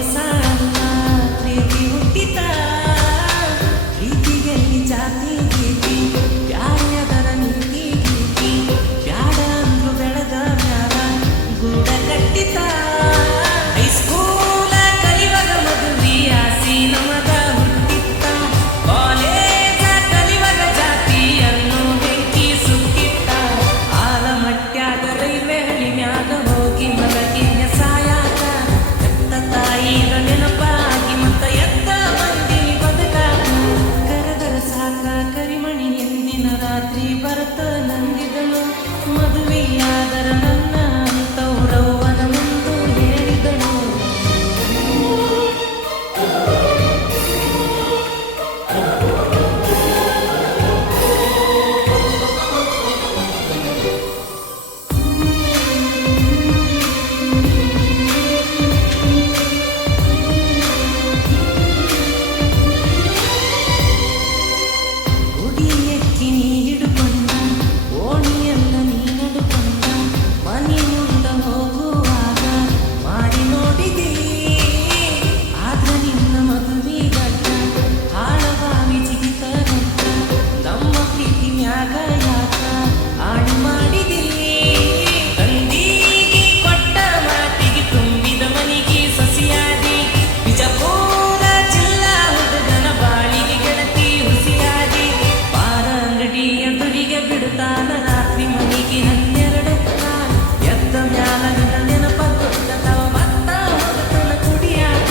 ವಯಸ್ಸಲ್ಲ ಪ್ರೀತಿ ಹುಟ್ಟಿತ ಪ್ರೀತಿಗೆಲ್ಲಿ ಜಾತಿ ಗೀತಿ ಬ್ಯಾಡ್ಯದರ ನೀತಿ ಗೀತಿ ಬ್ಯಾಡ ಅಂದ್ರು ಬೆಳೆದ ಮ್ಯಾಲ ಗೂಡ ಕಟ್ಟಿತ ಹೈಸ್ಕೂಲ ಕಲಿವಾಗ ಮದುವೆ ಆಸಿ ನಮಗ ಹುಟ್ಟಿತ್ತ ಕಾಲೇಜ ಕಲಿವಾಗ ಜಾತಿ ಅನ್ನೋ ಬೆಂಕಿ ಸುಟ್ಟಿತ್ತ ಆಲ ಮಟ್ಯಾಗ ರೈಲ್ವೆ ಹಳಿ ಮ್ಯಾಗ ಹೋಗಿ ಮಲಗಿನ ಸಾಯಾಕ ಎತ್ತ ತಾಯಿರ ನೆನಪಾಗಿ ಮತ್ತ ಎತ್ತ ಮಂದಿ ಬದುಕಾಕ ಕರೆದರ ಸಾಕ ಕರಿಮಣಿ ಎಂದಿನ ರಾತ್ರಿ ಬರತ ನಂದಿದಳು ಮದುವೆಯಾದರ ನನ್ನ ಅಂತವ್ರವ್ವನ ಮುಂದು ಹೇಳಿದಳು ಹುಡಿಯಕ್ಕಿ ನೀ ಹಿಡುಕೊಂಡ ಓಣಿಯಲ್ಲ ನೀ ನಡುಕೊಂಡ ಮನೆ ಮುಂದ ಹೋಗುವಾಗ ಮಾಡಿ ನೋಡಿದೆ ಆದ್ರ ನಿನ್ನ ಮದುವೆ ಗಡ್ಡ ಆಳವಾಗಿ ಜಿಗಿತ ಗಡ್ಡ ನಮ್ಮ ಪ್ರೀತಿ ಮ್ಯಾಗ ಯಾಕ ಆಡಿ ಮಾಡಿದೆ ತಂದಿಗೆ ಕೊಟ್ಟ ಮಾತಿಗೆ ತುಂಬಿದ ಮನಿಗೆ ಸಸಿಯಾದಿ ಬಿಜಾಪುರ ಜಿಲ್ಲಾ ಹುಡುಗನ ಬಾಳಿಗೆ ಗೆಳತಿ ಹುಸಿಯಾದಿ ಪಾರ ಅಂಗಡಿ ಎದುರಿಗೆ ಬಿಡುತ್ತಾನ ರಾತ್ರಿ ಮನಿಗೆ 12 ಕಾಲ ಎದ್ದ ಮ್ಯಾಲ ನಿನ್ನ ನೆನಪ ಗೊತ್ತವ ಮತ್ತ ಹೋಗುತ್ತನ ಕುಡಿಯಾಕ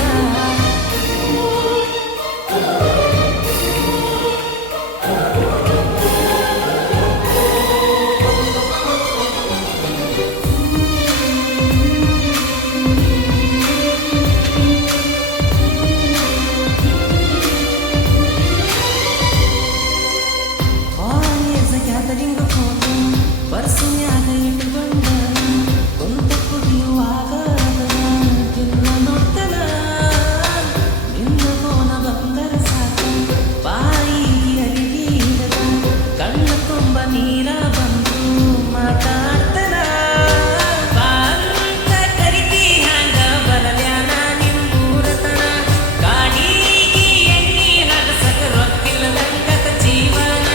ಕಾಲೇಜ ಗ್ಯಾದರಿಂಗ್ ಹೋದ ಬರ್ಸಿನ್ಯಾಗ ಇಟ್ಕೊಂಡ ಕುಂತ ಕುಡಿಯುವಾಗ ಅದನ ದಿನ ನೋಡ್ತನ ನಿನ್ನ ಫೋನ ಬಂದರ ಸಾಕ ಬಾಯಿಗೆ ಅರಿವಿ ಇಡದ ಕಣ್ಣ ತುಂಬ ನೀರ ಬಂದು ಮಾತಾಡ್ತನ ಬಾಂತ ಕರಿತಿ ಹಂಗ ಬರಲ್ಯಾನ ನಿಮ್ಮೂರತನ ಗಾಡಿಗೆ ಎಣ್ಣಿ ಹಗಸಕ ರೊಕ್ಕಿಲ್ಲದಂಗತ ಜೀವನ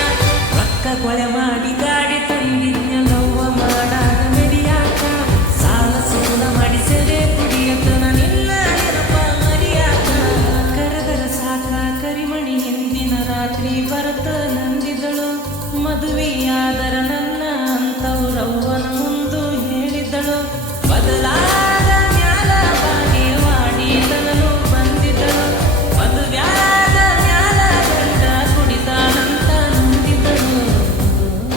ರೊಕ್ಕ ಕೊಳೆ ಮಾಡಿ ಗಾಡಿ ತಂದಿದ್ನಲ್ಲವ್ವ ಮಾಡಾಗ ಮೆರಿಯಾಕ ಸಾಲ ಸೂಲ ಮಾಡಿ ಸೆರೆ ಕುಡಿಯತನ ನಿನ್ನ ನೆನಪ ಮರಿಯಾಕ ಕರೆದರ ಸಾಕ ಕರಿಮಣಿ ಎಂದಿನ ರಾತ್ರಿ ಬರತ ನಂದಿದಳು ಮದುವೆಯಾದರ ನನ್ನ ಅಂತವ್ರವ್ವನ ಮುಂದು ಹೇಳಿದಳು ಬದಲಾ